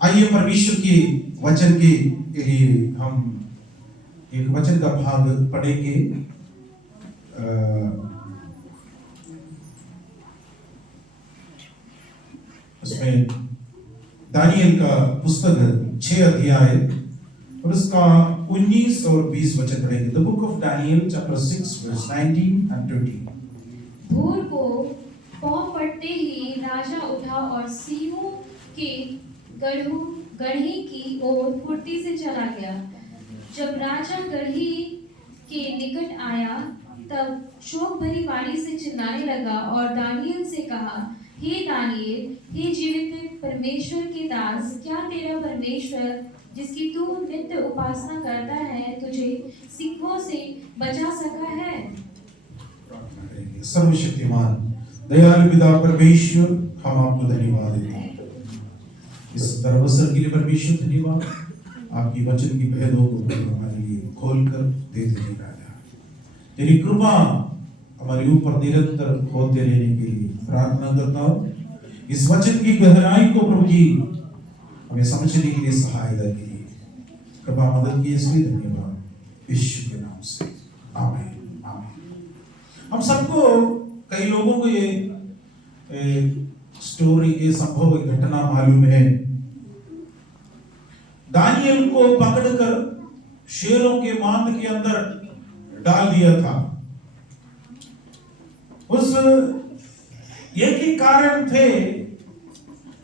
आइए परमेश्वर के वचन के लिए हम एक वचन का भाग पढ़ेंगे। उसमें दानियल का पुस्तक 6 अध्याय और उसका 19 और 20 वचन पढ़ेंगे। The book of Daniel chapter 6 verse 19 and 20। भोर को पौ पड़ते ही राजा उठा और सिंहों के गढ़ी की ओर फुर्ती से चला गया। जब राजा गढ़ी के निकट आया तब शोक भरी वाणी से चिल्लाने लगा और दानियल से कहा, हे दानियल, हे जीवित परमेश्वर के दास, क्या तेरा परमेश्वर जिसकी तू नित्य उपासना करता है तुझे सिंहों से बचा सका है? सर्वशक्तिमान दयालु पिता परमेश्वर, हम आपको धन्यवाद देते हैं इस दरअसल के लिए। परमेश्वर धन्यवाद, आपकी वचन की भेदों को हमारे लिए खोलकर दे दीजिए राजा। तेरी कृपा हमारे ऊपर निरंतर होते रहने के लिए प्रार्थना करता हूँ। इस वचन की गहराई को प्रभु जी हमें समझने के लिए सहायता कीजिए। कृपा मदद की इसलिए धन्यवाद यीशु के नाम से, आमीन आमीन। हम सबको, कई लोगों को ये स्टोरी, ये संभव घटना मालूम है। दानियल को पकड़कर शेरों के मांद के अंदर डाल दिया था। उस एक ही कारण थे,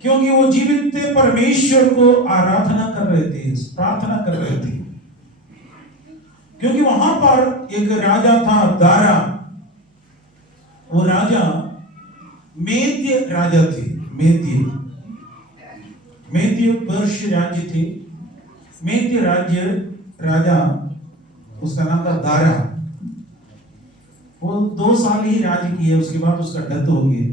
क्योंकि वो जीवित परमेश्वर को आराधना कर रहे थे, प्रार्थना कर रहे थे। क्योंकि वहां पर एक राजा था दारा, वो राजा मेद्य राजा थे। मेद्य पर्शिया राज्य थे। मेद्य राज्य राजा, उसका नाम था दारा। वो 2 साल ही राज्य किए, उसके बाद उसका डेथ हो गई।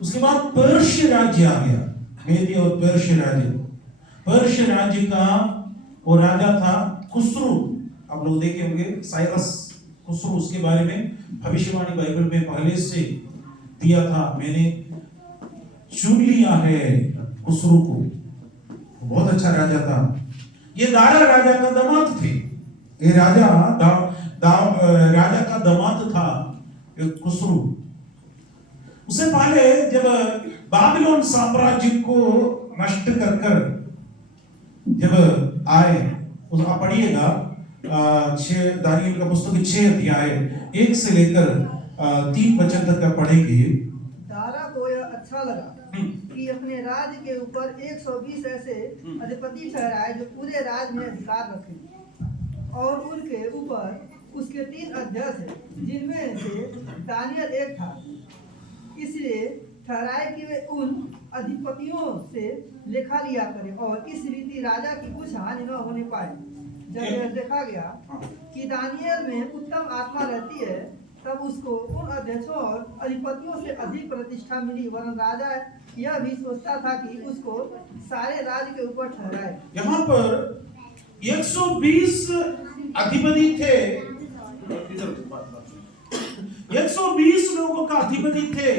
उसके बाद पर्शिया राज्य आ गया। मेद्य और पर्शिया राज्य। पर्शिया राज्य का वो राजा था खुसरू। आप लोग देखे होंगे साइरस खुसरू, उसके बारे में भविष्यवाणी बाइबल में पहले से दिया था। मैंने चुन लिया है खुसरू को, बहुत अच्छा राजा था। ये दारा राजा का दामाद थे। ये राजा राजा का दामाद था खुसरू। उससे पहले जब बाबिलोन साम्राज्य को नष्ट कर जब आए, उस आप पढ़िएगा दानियल का पुस्तक 6 अध्याय 1 से लेकर 3 वचन तक का पढ़ेंगे। दारा को यह अच्छा लगा कि अपने राज्य के ऊपर 120 ऐसे अधिपति ठहराए जो पूरे राज्य में अधिकार रखें, और उनके ऊपर उसके 3 अध्यक्ष हैं, जिनमें से दानियल एक था। इसलिए ठहराए कि वे उन अधिपतियों से लेखा लिया करें और इस रीति राजा की कुछ हानि न होने पाए। जब यह देखा गया कि दानियल में उत्तम आत्मा रहती है, तब उसको उन अध्यक्षों और अधिपतियों से अधिक प्रतिष्ठा मिली, वरन राजा यह भी सोचता था कि उसको सारे राज्य के ऊपर ठहराए। यहाँ पर 120 अधिपति थे। 120 लोगों का अधिपति थे।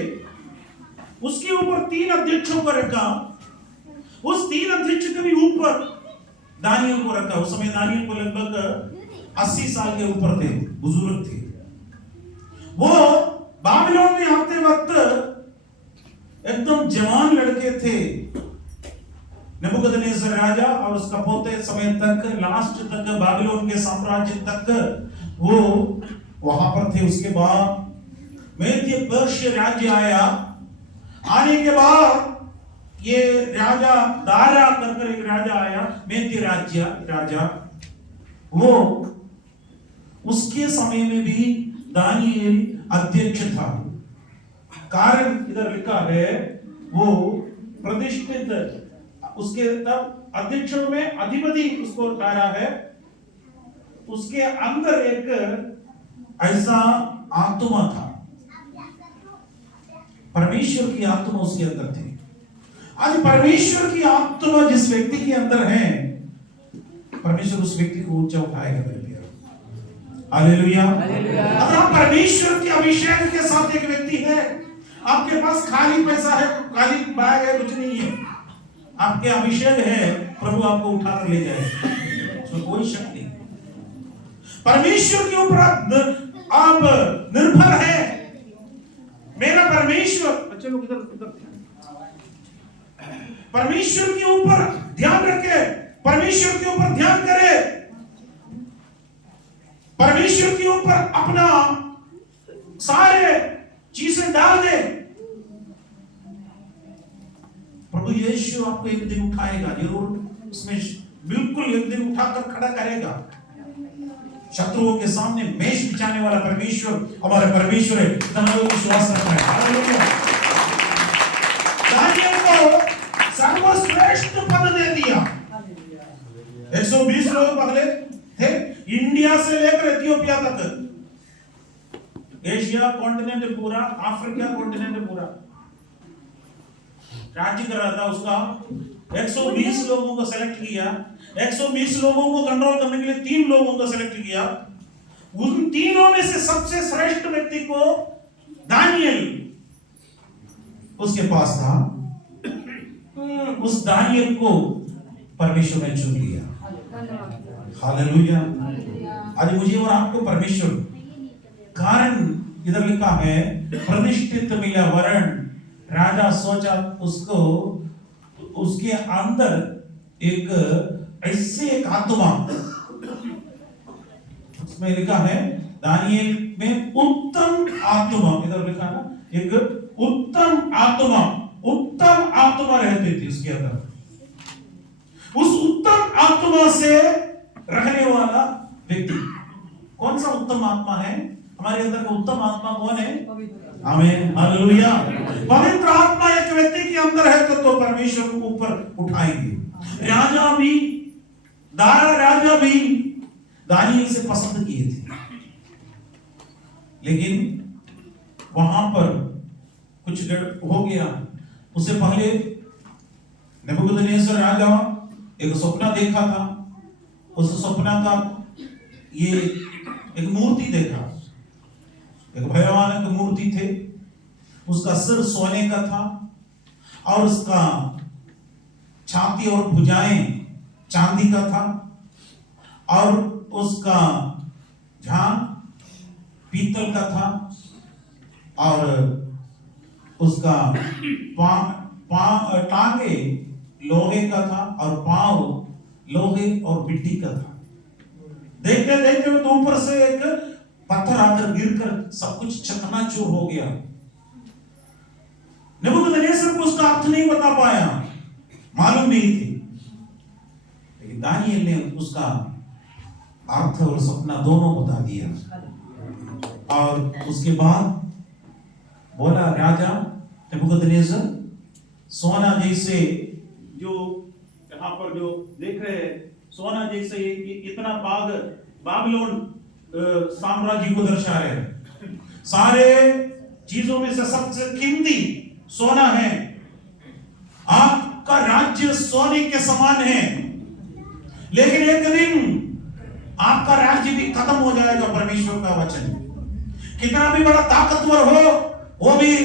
उसके ऊपर 3 अध्यक्षों को रखा। उस 3 अध्यक्ष के भी ऊपर दानियल को रखा। उस समय दानियल को लगभग 80 साल के ऊपर थे, बुजुर्ग थे। वो बाबिलोन में आते वक्त एकदम जवान लड़के थे। नबूकदनेस्सर राजा और उसका पोते समय तक, लास्ट तक, बाबिलोन के साम्राज्य तक वो वहां पर थे। उसके बाद मेद्य पर्शिया राज्य आया। आने के बाद ये राजा दारा करकर एक राजा आया, मेद्य राज्य राजा। वो उसके समय में भी दानियल अध्यक्ष था। कारण इधर लिखा है, वो प्रतिष्ठित, उसके तब अध्यक्षों में अधिपति उसको ठहरा है। उसके अंदर एक ऐसा आत्मा था, परमेश्वर की आत्मा उसके अंदर थी। आज परमेश्वर की आत्मा जिस व्यक्ति के अंदर है, परमेश्वर उस व्यक्ति को ऊंचा उठाएगा। हालेलुया। अगर आप परमेश्वर के अभिषेक के साथ एक व्यक्ति है, आपके पास खाली पैसा है, खाली बैग है, कुछ नहीं है, आपके अभिषेक है, प्रभु आपको उठाकर ले जाएगा, उसमें कोई शक नहीं। परमेश्वर के ऊपर आप निर्भर है। मेरा परमेश्वर, बच्चे लोग इधर इधर, परमेश्वर के ऊपर ध्यान रखे, परमेश्वर के ऊपर ध्यान करे, परमेश्वर के ऊपर अपना सारे चीजें डाल दे। प्रभु यीशु आपको एक दिन उठाएगा, जरूर उसमें बिल्कुल एक दिन उठाकर खड़ा करेगा। शत्रुओं के सामने मेष बिछाने वाला परमेश्वर हमारा परमेश्वर है, इतना लोग विश्वास रखना है। हालेलुया। दानियल को सर्वश्रेष्ठ पद दे दिया। 120 लोग पहले थे, इंडिया से लेकर इथियोपिया तक, एशिया कॉन्टिनेंट पूरा, अफ्रीका कॉन्टिनेंट पूरा राज्य कर रहा था उसका। 120 लोगों को सेलेक्ट किया, 120 लोगों को कंट्रोल करने के लिए 3 लोगों को सेलेक्ट किया। उन तीनों में से सबसे श्रेष्ठ व्यक्ति को दानियल उसके पास था। उस दानियल को परमेश्वर ने चुन लिया। हालेलुया। आज मुझे और आपको परमेश्वर, कारण इधर लिखा है प्रतिष्ठित मिला वरण, राजा सोचा उसको, उसके अंदर एक ऐसे एक आत्मा, उसमें लिखा है दानियल में उत्तम आत्मा, इधर लिखा ना, एक उत्तम आत्मा रहती थी उसके अंदर। उस उत्तम आत्मा से रहने वाला व्यक्ति, कौन सा उत्तम आत्मा है? हमारे अंदर का उत्तम आत्मा कौन है? आमीन, हालेलुया। पवित्र आत्मा एक व्यक्ति के अंदर है तो परमेश्वर को ऊपर उठाएंगे। राजा भी दानियल से पसंद किए थे, लेकिन वहां पर कुछ हो गया। उससे पहले नबूकदनेस्सर राजा एक सपना देखा था। उस सपना का ये एक मूर्ति देखा, एक भयानक मूर्ति थे। उसका सिर सोने का था और उसका छाती और भुजाएं चांदी का था और उसका झांग पीतल का था और उसका टांगे लोहे का था और पांव लोहे और मिट्टी का था। देखते देखते तो ऊपर से एक पत्थर आकर गिरकर सब कुछ चकनाचूर हो गया। नबूकदनेस्सर को उसका अर्थ नहीं बता पाया, मालूम नहीं थी, लेकिन दानियल ने उसका अर्थ और सपना दोनों बता दिया। और उसके बाद बोला, राजा नबूकदनेस्सर, सोना जैसे जो यहाँ पर जो देख रहे हैं, सोना जैसे इतना बाग बाबिलोन साम्राज्य को दर्शा रहे हैं। सारे चीजों में से सबसे कीमती सोना है। आपका राज्य सोने के समान है, लेकिन एक दिन आपका राज्य भी खत्म हो जाएगा। परमेश्वर का वचन, कितना भी बड़ा ताकतवर हो वो भी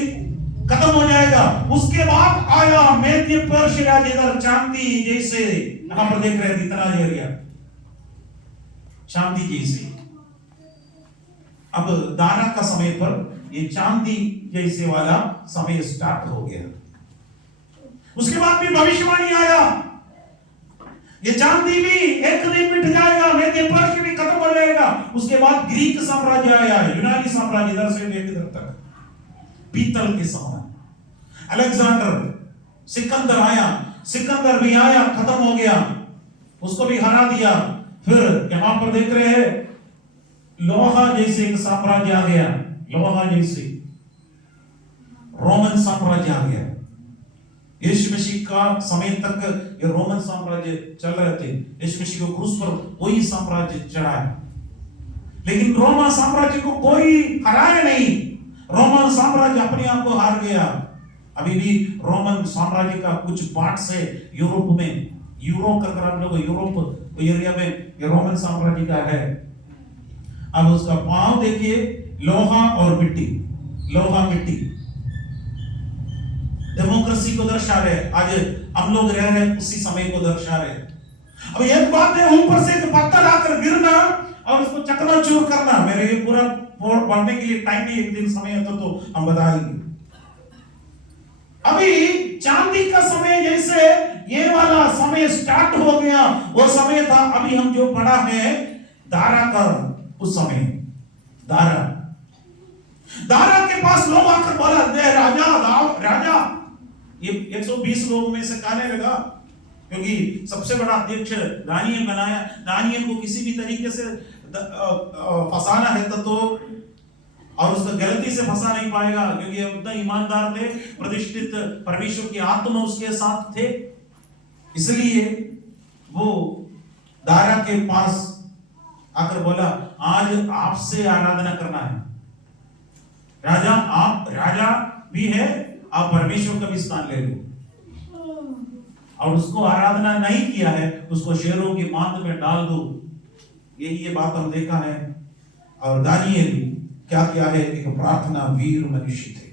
खत्म हो जाएगा। उसके बाद आया मेद्य पर्शिया राज्य, इधर चांदी जैसे, यहां पर देख रहे थे इतना एरिया चांदी जैसे। अब दाना का समय पर ये चांदी जैसे वाला समय स्टार्ट हो गया। उसके बाद भी भविष्यवाणी आया, ये चांदी भी एक दिन मिट जाएगा, मेद्य पर्शिया भी खत्म हो जाएगा। उसके बाद ग्रीक साम्राज्य आया, यूनानी साम्राज्य, इधर से इधर तक पीतल के समान। अलेक्जेंडर सिकंदर आया, सिकंदर भी आया, खत्म हो गया, उसको भी हरा दिया। फिर यहां पर देख रहे हैं लोहा जैसे एक साम्राज्य आ गया, लोहा जैसे रोमन साम्राज्य आ गया। यीशु मसीह का समय तक ये रोमन साम्राज्य चल रहे थे। यीशु मसीह को क्रूस पर कोई साम्राज्य चढ़ाया, लेकिन रोमन साम्राज्य को कोई हराया नहीं। रोमन साम्राज्य अपने आप को हार गया। अभी भी रोमन साम्राज्य का कुछ पार्ट से यूरोप में, यूरोप का आप लोग यूरोप एरिया में ये रोमन साम्राज्य का है। अब उसका पांव देखिए, लोहा और मिट्टी, लोहा मिट्टी। डेमोक्रेसी को दर्शा रहे, आज हम लोग रह रहे उसी समय को दर्शा रहे। अब एक बात है ऊपर से एक पत्थर आकर गिरना और उसको चकनाचूर करना, मेरे ये पूरा पढ़ने के लिए टाइम नहीं, एक दिन समय है तो हम बताएंगे। अभी चांदी का समय जैसे ये वाला समय स्टार्ट हो गया, वो समय था अभी हम जो पढ़ा है दारा का, उस समय दारा के पास लोग आकर बोला, दे राजा राजा। ये 120 लोगों में से कहने लगा, क्योंकि सबसे बड़ा अध्यक्ष दानियल बनाया, दानियल को किसी भी तरीके से फंसाना है तो और उसका गलती से फंसा नहीं पाएगा, क्योंकि उतना ईमानदार थे, प्रतिष्ठित परमेश्वर की आत्मा उसके साथ थे। इसलिए वो दारा के पास आकर बोला, आज आपसे आराधना करना है राजा, आप राजा भी है, आप परमेश्वर का भी स्थान ले लो। और उसको आराधना नहीं किया है, उसको शेरों की मांद में डाल दो। यही ये बात हम देखा है। और दानियल क्या किया है, एक प्रार्थना वीर मनुष्य थे।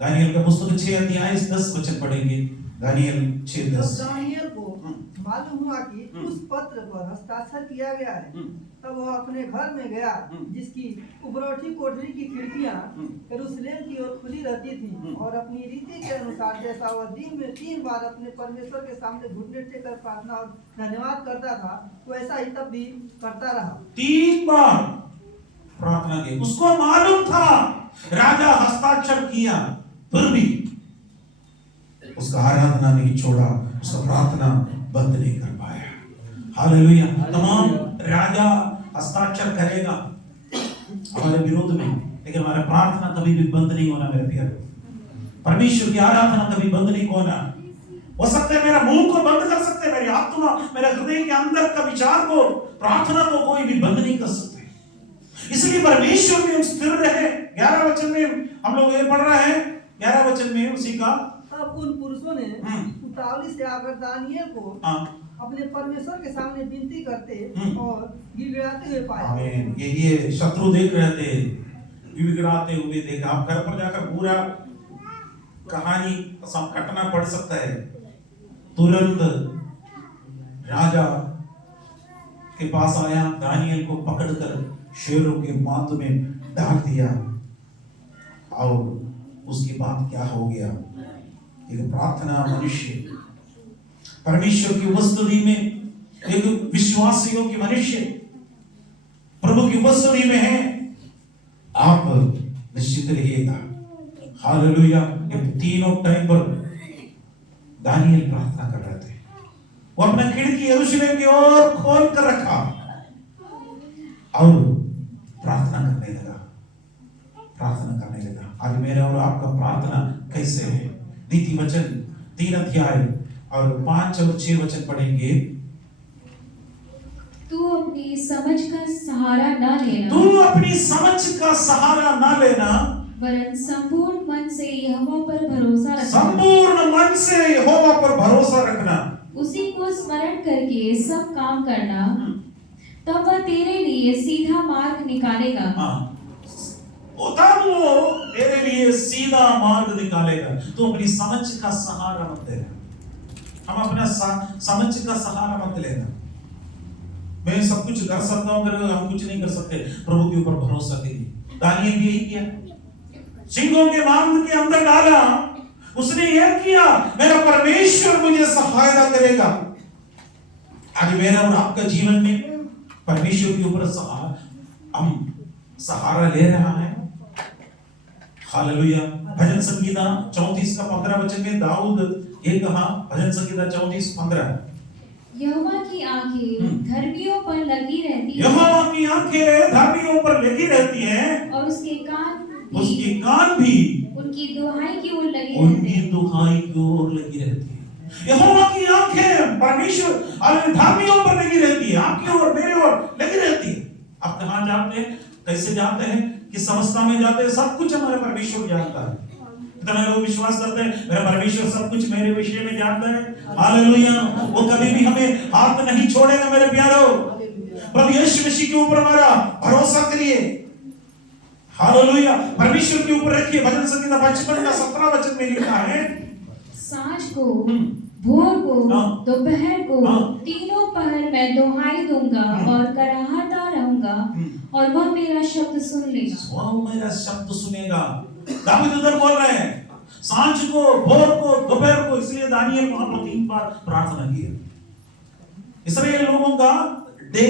दानियल का पुस्तक 6 अध्याय 10 वचन पढ़ेंगे। दानियल 6:10। दानियल को मालूम हुआ कि उस पत्र पर हस्ताक्षर किया गया है, तब वह अपने घर में गया, जिसकी उपरोठी कोठरी की खिड़कियां यरूशलेम की ओर खुली रहती थी, और अपनी रीति के अनुसार जैसा वह दिन में 3 बार अपने परमेश्वर के सामने घुटने टेककर प्रार्थना और धन्यवाद करता था, वैसा ही तब भी करता रहा। 3 बार प्रार्थना की। उसको मालूम था राजा हस्ताक्षर किया, फिर भी उसका आराधना नहीं छोड़ा, उसका प्रार्थना बंद नहीं कर पाया। हालेलुया। तमाम राजा हस्ताक्षर करेगा हमारे विरोध में, लेकिन हमारा प्रार्थना कभी भी बंद नहीं होना मेरे प्यारे। परमेश्वर की आराधना कभी बंद नहीं होना। हो सकता है मेरा मुंह को बंद कर सकते, मेरी आत्मा, मेरे हृदय के अंदर का विचार को, प्रार्थना को कोई भी बंद नहीं कर सकते। इसलिए परमेश्वर में हम स्थिर रहे। 11 वचन में हम लोग ये पढ़ रहे हैं, 11 वचन में उसी का, तब उन पुरुषों ने उतावली से आकर दानियल को अपने परमेश्वर के सामने विनती करते और गिड़गिड़ाते हुए पाया। आमीन। ये शत्रु देख रहे थे, गिड़गिड़ाते हुए देखा। आप घर पर जाकर पूरा कहानी घटना पढ़ सकता है। तुरंत राजा के पास आया, दानियल को पकड़कर शेरों के मांद में डाल दिया। और उसके बाद क्या हो गया, एक प्रार्थना मनुष्य परमेश्वर की उपस्थिति में, एक विश्वासियों की मनुष्य प्रभु की उपस्थिति में है, आप निश्चित रहिएगा। हालेलुया। ये तीनों टाइम पर दानियल प्रार्थना कर रहे थे। वो अपना खिड़की यरूशलेम की ओर खोल कर रखा और प्रार्थना करने लगा। आज मेरा और आपका प्रार्थना कैसे है? नीति वचन 3 अध्याय और 5 और 6 वचन पढ़ेंगे। तू अपनी समझ का सहारा ना लेना, तू अपनी समझ का सहारा ना लेना, वरन संपूर्ण मन से यहोवा पर भरोसा रखना। संपूर्ण मन से यहोवा पर भरोसा रखना, उसी को स्मरण करके सब काम करना, तब वह तेरे लिए सीधा मार्ग निकालेगा। तब वो तेरे लिए सीधा मार्ग निकालेगा। तो अपनी समझ का सहारा मत लेना। हम अपना समझ का सहारा मत लेना। मैं सब कुछ कर सकता हूं, हम कुछ नहीं कर सकते। प्रभु के ऊपर भरोसा कीजिए। दानियल भी यही किया, सिंहों के बांध के अंदर डाला। उसने यह किया, मेरा परमेश्वर मुझे सहायता करेगा। आज मेरा और आपका जीवन में परमेश्वर के ऊपर हम सहारा ले रहा है। हालेलुया। भजन संगीता 34 का 15 वचन में दाऊद ये कहा, भजन संगीता 34:15, यहोवा की आंखें धर्मियों पर लगी रहती हैं, यहोवा की आंखें धर्मियों पर लगी रहती हैं, और उसके कान भी उनकी दुहाई की ओर लगी रहती है। यहोवा की आंखें परमेश्वर धर्मियों पर लगी रहती है, आपकी ओर मेरे ओर लगी रहती है। आप कहां जाते हैं, कैसे जाते हैं, किस अवस्था में जाते हैं, सब कुछ हमारा परमेश्वर जानता है। कितने लोग विश्वास करते हैं मेरा परमेश्वर सब कुछ मेरे विषय में जानता है। हालेलुया। वो कभी भी हमें हाथ नहीं छोड़ेगा मेरे प्यारो। प्रभु यीशु मसीह के ऊपर हमारा भरोसा करिए। हालेलुया। परमेश्वर के ऊपर रखिए। भजन संहिता 55 का 17 वचन में लिखा है, सांझ को, भोर को, हाँ। दोपहर को, हाँ। तीनों पहर मैं दोहाई दूंगा और कराहता रहूंगा और वह मेरा शब्द सुन लेगा। वह मेरा शब्द सुनेगा। दाऊद उधर बोल रहे हैं सांझ को, भोर को, दोपहर को, इसलिए दानियल वहां पर 3 बार प्रार्थना किया। इसराइल लोगों का डे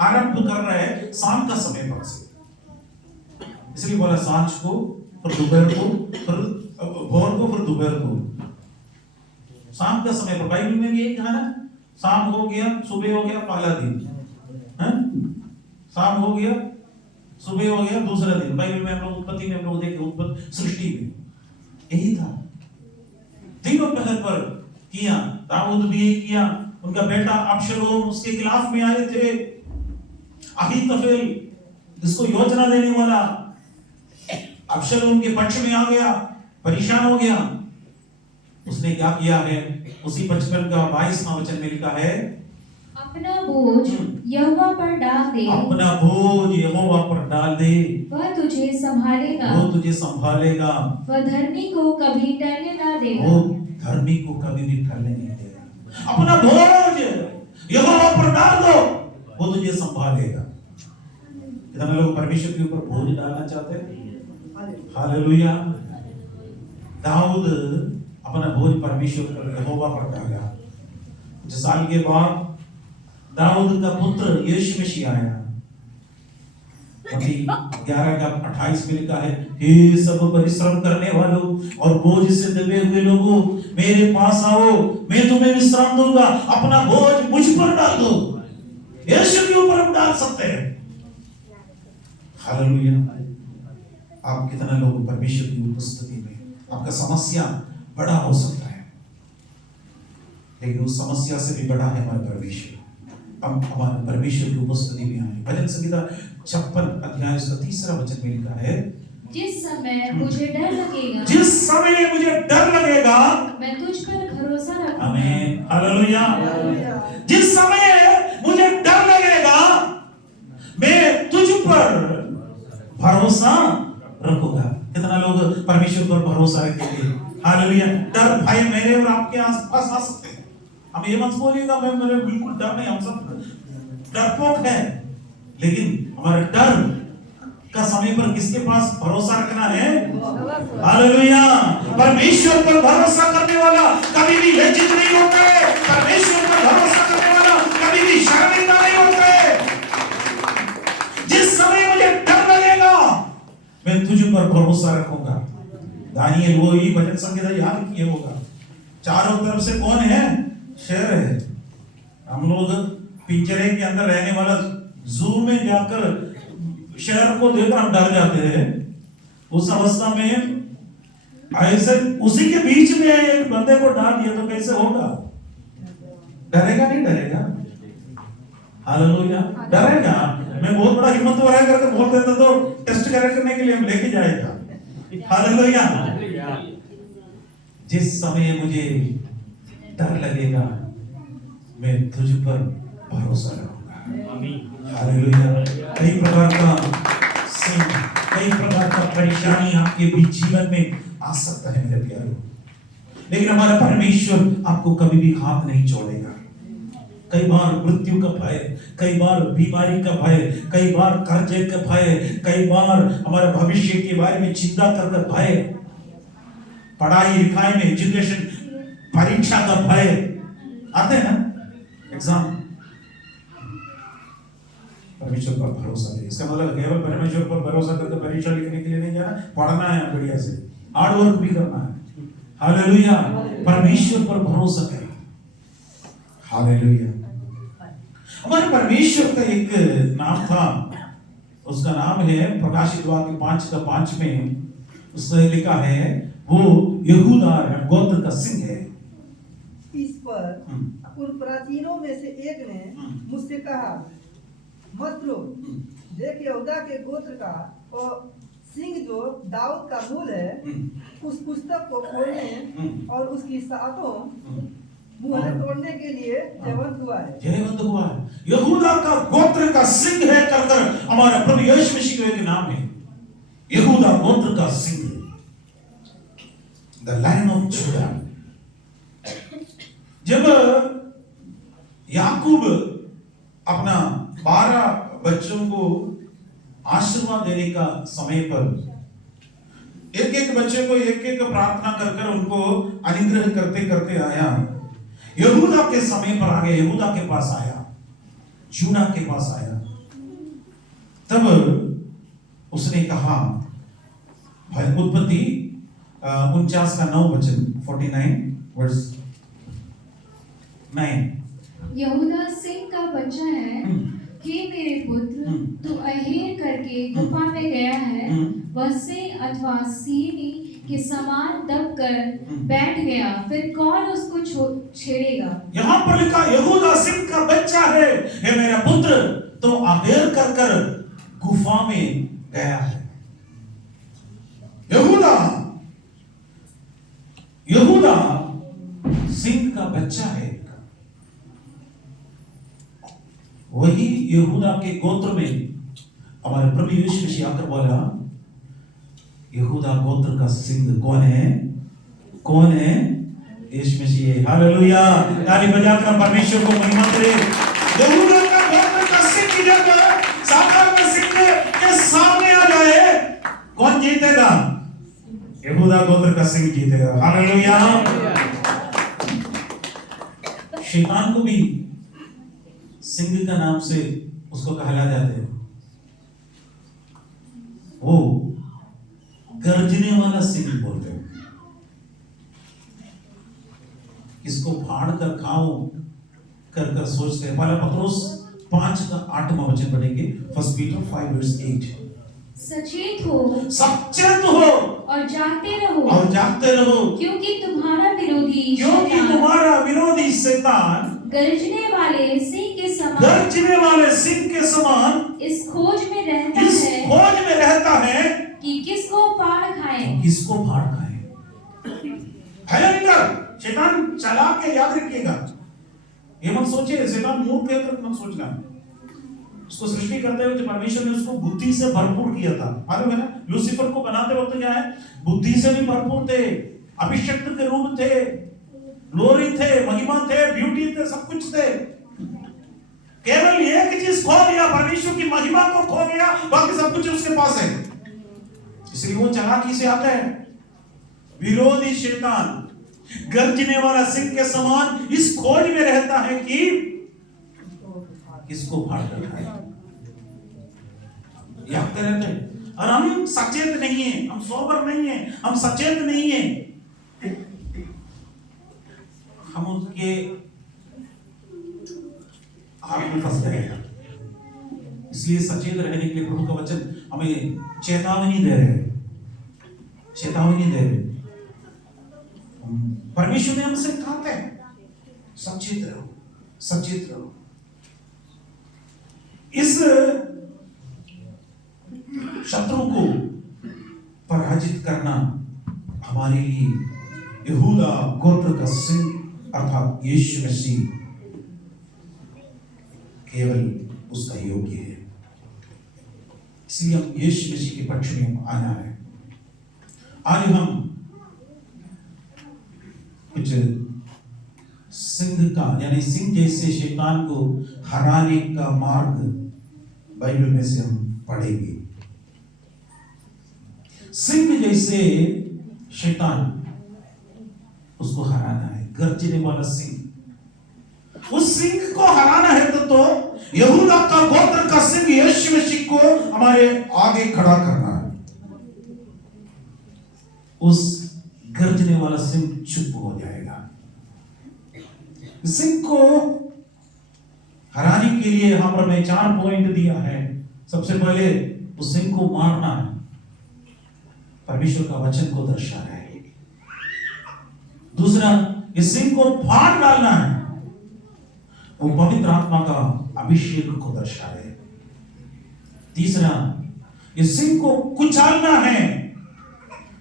आरंभ कर रहे हैं शाम का समय पर से, इसलिए बोला सांझ को, फिर दोपहर को, फिर भोर को, फिर दोपहर को, शाम का समय पर। बाइबल में भी यही कहा ना, शाम हो गया, सुबह हो गया, पहला दिन है, शाम हो गया, सुबह हो गया, दूसरा दिन। बाइबल में हम लोग उत्पत्ति में हम लोग देखे, उत्पत्ति सृष्टि में यही था। तीनों पहर पर किया। दाऊद भी यही किया। उनका बेटा अबशलोम उसके खिलाफ में आए थे। अहीतोफेल जिसको योजना देने वाला अबशलोम के पक्ष में आ गया, परेशान हो गया। उसने क्या किया है? उसी 55 का 22वां वचन में लिखा है, अपना बोझ यहोवा पर डाल दे, अपना बोझ यहोवा पर डाल दे, वह तुझे संभालेगा, वो तुझे संभालेगा। वह धर्मी को कभी टलने ना देगा। वो धर्मी को कभी भी टलने नहीं देगा। अपना बोझ यहोवा पर डाल दो, वो तुझे संभालेगा। कितने लोग परमेश्वर के ऊपर बोझ डालना चाहते हैं? हालेलुया। दाऊद अपना बोझ परमेश्वर पर, यहोवा पर डाला। कुछ साल के बाद दाऊद का पुत्र यीशु मसीह आया। 11 का 28 में लिखा है, हे सब परिश्रम करने वालों और बोझ से दबे हुए लोगों, मेरे पास आओ, मैं तुम्हें विश्राम दूंगा। अपना बोझ मुझ पर डाल दो। यीशु के ऊपर हम डाल सकते हैं। हालेलुया। आप कितना लोग परमेश्वर की उपस्थिति में, आपका समस्या बड़ा हो सकता है, लेकिन उस समस्या से भी बड़ा है हमारा परमेश्वर। हम हमारे परमेश्वर की उपस्थिति में आए। भजन संहिता 56 अध्याय उसका 3रा वचन में लिखा है, जिस समय मुझे डर लगेगा, जिस समय मुझे डर लगेगा, मैं तुझ पर भरोसा रखूंगा। आमीन, हालेलुया। जिस समय मुझे डर लगेगा, मैं तुझ पर भरोसा रखूंगा। कितना लोग परमेश्वर पर भरोसा रखेंगे? हालेलुया। डर भय मेरे और आपके आसपास आ सकते हैं। हम ये मत बोलिएगा मैं मेरे बिल्कुल डर नहीं, हम सब डरपोक है, लेकिन हमारे डर का समय पर किसके पास भरोसा रखना है? हालेलुया। परमेश्वर पर भरोसा करने वाला कभी भी लज्जित नहीं होता है। परमेश्वर पर भरोसा करने वाला कभी भी शर्मिंदा नहीं होता है। जिस समय मुझे डर लगेगा, मैं तुझ पर भरोसा रखूंगा। दानियल वो ही भजन संहिता याद किए होगा। चारों तरफ से कौन है? शेर है। हम लोग पिंजरे के अंदर रहने वाला जू में जाकर शेर को देखकर हम डर जाते हैं। उस अवस्था में ऐसे उसी के बीच में एक बंदे को डाल दिया तो कैसे होगा? डरेगा नहीं डरेगा? हालेलुया। डरेगा? मैं बहुत बड़ा हिम्मत वाला करके बोल देता तो टेस्ट करने के लिए हम लेके जाएगा। हालेलुया। जिस समय मुझे डर लगेगा, मैं तुझ पर भरोसा रखूंगा। हालेलुया। कई प्रकार का कई प्रकार का परेशानी आपके भी जीवन में आ सकता है मेरे प्यारे, लेकिन हमारा परमेश्वर आपको कभी भी हाथ नहीं छोड़ेगा। कई बार मृत्यु का भय, कई बार बीमारी का भय, कई बार कर्जे का भय, कई बार हमारे भविष्य के बारे में चिंता कर भय, पढ़ाई लिखाई में एजुकेशन परीक्षा का भय आते हैं एग्जाम। परमेश्वर पर भरोसा दे। इसका मतलब केवल परमेश्वर पर भरोसा करके परीक्षा लिखने के लिए नहीं जाना, पढ़ना है बढ़िया से, हार्ड वर्क भी करना है। हालेलुया। परमेश्वर पर भरोसा करें। हालेलुया। हमारे परमेश्वर का एक नाम था, उसका नाम है प्रकाशित वाक्य 5 का 5 में उसने लिखा है, वो यहूदा गोत्र का सिंह है। इस पर उन प्राचीनों में से एक ने मुझसे कहा, मत रो, देख यहूदा के गोत्र का और सिंह जो दाऊद का मूल है, उस पुस्तक को खोलने और उसकी सातों मुहरें तोड़ने के लिए जयवंत हुआ है। जयवंत हुआ है। यहूदा का गोत्र का सिंह है कर हमारा प्रभु यीशु मसीह का एक नाम है। यहूदा गोत्र का सिंह, द लायन ऑफ जूडा। जब याकूब अपना 12 बच्चों को आशीर्वाद देने का समय पर एक एक बच्चे को एक एक प्रार्थना कर कर उनको अनुग्रह करते करते आया, यहूदा के समय पर आ गया, यहूदा के पास आया, जूडा के पास आया। तब उसने कहा, उत्पत्ति 49 का 9 वचन, 49 वर्स 9। यहूदा सिंह का बच्चा है, हे मेरे पुत्र, तू अहेर करके गुफा में गया है, वह सिंह अथवा सिंहनी के समान दब कर बैठ गया, फिर कौन उसको छेड़ेगा। यहाँ पर लिखा यहूदा सिंह का बच्चा है, हे मेरा पुत्र, तो अहेर कर कर गुफा में गया है। यहूदा सिंह का बच्चा है। वही यहूदा के गोत्र में हमारे प्रभु यीशु मसीह आकर बोला, यहूदा गोत्र का सिंह कौन है? कौन है? यीशु मसीह। हालेलुया, ताली बजाकर परमेश्वर को महिमा करें। यहूदा का गोत्र का सिंह जब सातान के सिंह के सामने आ जाए, कौन जीतेगा? यहूदा गोत्र का सिंह जीतेगा। हालेलुया। शैतान को भी सिंह का नाम से उसको कहला जाते हैं। वो गर्जने वाला सिंह बोलते हैं। इसको फाड़ कर खाओ कर कर सोचते हैं। पहला पत्रोस 5 का 8वां वचन पढ़ेंगे। 1 पीटर 5 वर्स 8। सचेत हो और जागते रहो, क्योंकि तुम्हारा विरोधी शैतान गरजने वाले सिंह के समान इस खोज में रहता है कि किसको फाड़ खाए। भयंकर शैतान चला के याद रखिएगा। ये मत सोचिए शैतान मूर्ख है तो मत सोचना। उसको सृष्टि करते हुए परमेश्वर ने उसको बुद्धि से भरपूर किया था, मालूम है ना? लूसीफर को बनाते वक्त क्या है, बुद्धि से भी भरपूर थे, अभिषक्त के रूप थे, ग्लोरी थे, महिमा थे, ब्यूटी थे, सब कुछ थे। केवल एक चीज खो गया, परमेश्वर की महिमा को खो गया, बाकी सब कुछ उसके पास है। इसलिए वो चालाकी से आता है। विरोधी शैतान गर्जने वाला सिंह के समान इस खोज में रहता है कि किसको फाड़ कर खाए। यादते रहते हैं। और हम सचेत नहीं है, हम सोबर नहीं है, हम सचेत नहीं है। हम उसके हाथ में फंस गए हैं। इसलिए सचेत रहने के लिए प्रभु का वचन हमें चेतावनी दे रहे हैं। परमेश्वर ने हमसे कहा है सचेत रहो। इस शत्रु को पराजित करना हमारे लिए यहूदा गोत्र का सिंह अर्थात यीशु मसीह केवल उसका योग्य है। इसलिए हम यीशु मसीह के पक्ष में आना है। आज हम कुछ सिंह का यानी सिंह जैसे शैतान को हराने का मार्ग बाइबल में से हम पढ़ेंगे। सिंह जैसे शैतान उसको हराना है, गर्जने वाला सिंह। उस सिंह को हराना है तो यहूदा का गोत्र का सिंह यीशु मसीह को हमारे आगे खड़ा करना है। उस गर्जने वाला सिंह चुप हो जाएगा। सिंह को हराने के लिए यहां पर मैं 4 पॉइंट दिया है। सबसे पहले उस सिंह को मारना है, परमेश्वर का वचन को दर्शा है। दूसरा, इस सिंह को फाड़ डालना है, वो पवित्र आत्मा का अभिषेक को दर्शा है। तीसरा, इस सिंह को कुचलना है,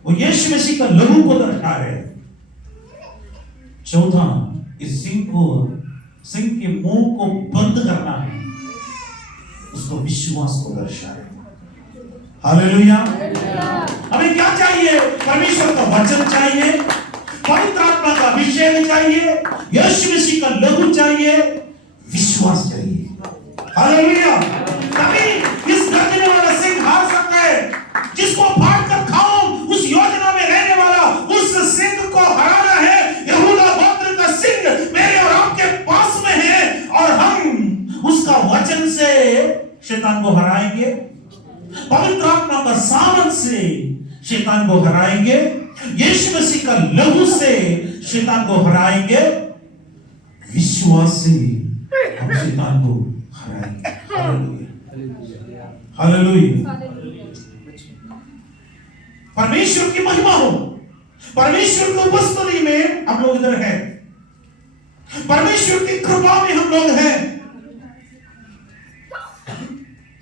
वो यीशु मसीह का लहू को दर्शा है। चौथा, इस सिंह के मुंह को बंद करना है, उसको विश्वास को दर्शा है। हालेलुया। हमें क्या चाहिए? परमेश्वर का वचन चाहिए, पवित्र आत्मा का अभिषेक चाहिए, यीशु मसीह का लहू चाहिए, विश्वास चाहिए। हालेलुया। तभी इस गर्जने वाला सिंह हार सकता है। जिसको फाड़ कर खाओ, उस योजना में रहने वाला उस सिंह को हराना है। यहूदा गोत्र का सिंह मेरे और आपके पास में है, और हम उसका वचन से शैतान को हराएंगे, पवित्र आत्मा का सामर्थ से शैतान को हराएंगे, यीशु मसीह का लहू से शैतान को हराएंगे, विश्वास से हम शैतान को हराएंगे। Hallelujah, hallelujah. परमेश्वर की महिमा हो, परमेश्वर की उपस्थिति में हम लोग इधर हैं, परमेश्वर की कृपा में हम लोग हैं।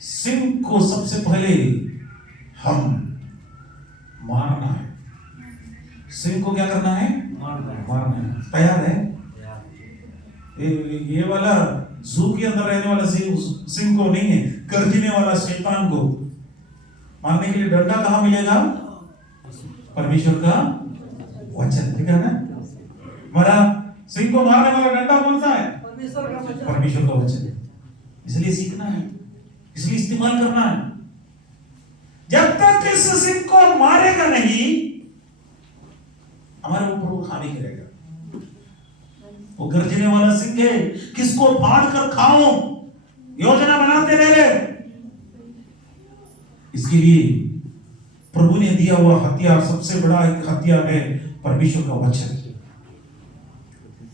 सिंह को सबसे पहले हम मारना है। सिंह को क्या करना है? मारना है। तैयार है? ये वाला जू के अंदर रहने वाला सिंह को नहीं है, गर्जने वाला शैतान को मारने के लिए डंडा कहां मिलेगा? परमेश्वर का वचन। ठीक है ना? हमारा सिंह को मारने वाला डंडा कौन सा है? परमेश्वर का वचन। इसलिए सीखना है, इसलिए इस्तेमाल करना है। जब तक इस सिंह को मारेगा नहीं, हमारे ऊपर वो खाने की रहेगा। वो गर्जने वाला सिंह है, किसको फाड़ कर खाओ योजना बनाते रह रहे। इसके लिए प्रभु ने दिया हुआ हथियार, सबसे बड़ा एक हथियार है परमेश्वर का वचन।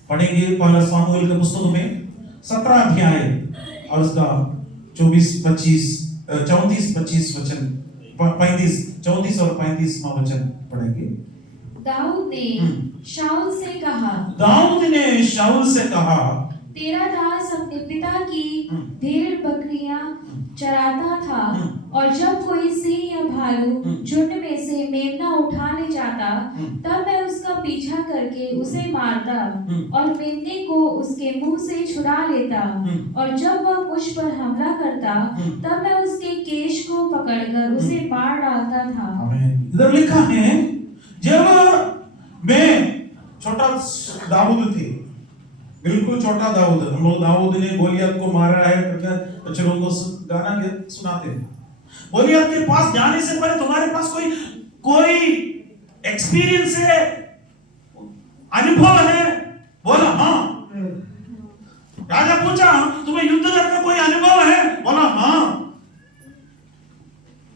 पढ़ेंगे पहला सामुएल के पुस्तक में 17 अध्याय और उसका 34-25 वचन, 34 और 35वां वचन पढ़ेंगे। दाऊद ने शाऊल से कहा, तेरा दास अपने पिता की भेड़ बकरियां चराता था, और जब कोई सिंह या भालू झुंड में से मेमना उठाने जाता, तब मैं उसका पीछा करके उसे मारता और मेमने को उसके मुंह से छुड़ा लेता, और जब वह मुझ पर हमला करता, तब मैं उसके केश को पकड़कर उसे मार डालता था। इधर लिखा है, जब मैं छोटा दाऊद थे, बिल्कुल छोटा दाऊद, हम लोग दाऊद ने गोलियत को मारा है करके बच्चे लोगों को गाना सुनाते हैं। गोलियत के पास जाने से पहले तुम्हारे पास कोई एक्सपीरियंस है, अनुभव है? बोला हाँ। राजा पूछा, तुम्हें युद्ध करने कोई अनुभव है? बोला हाँ।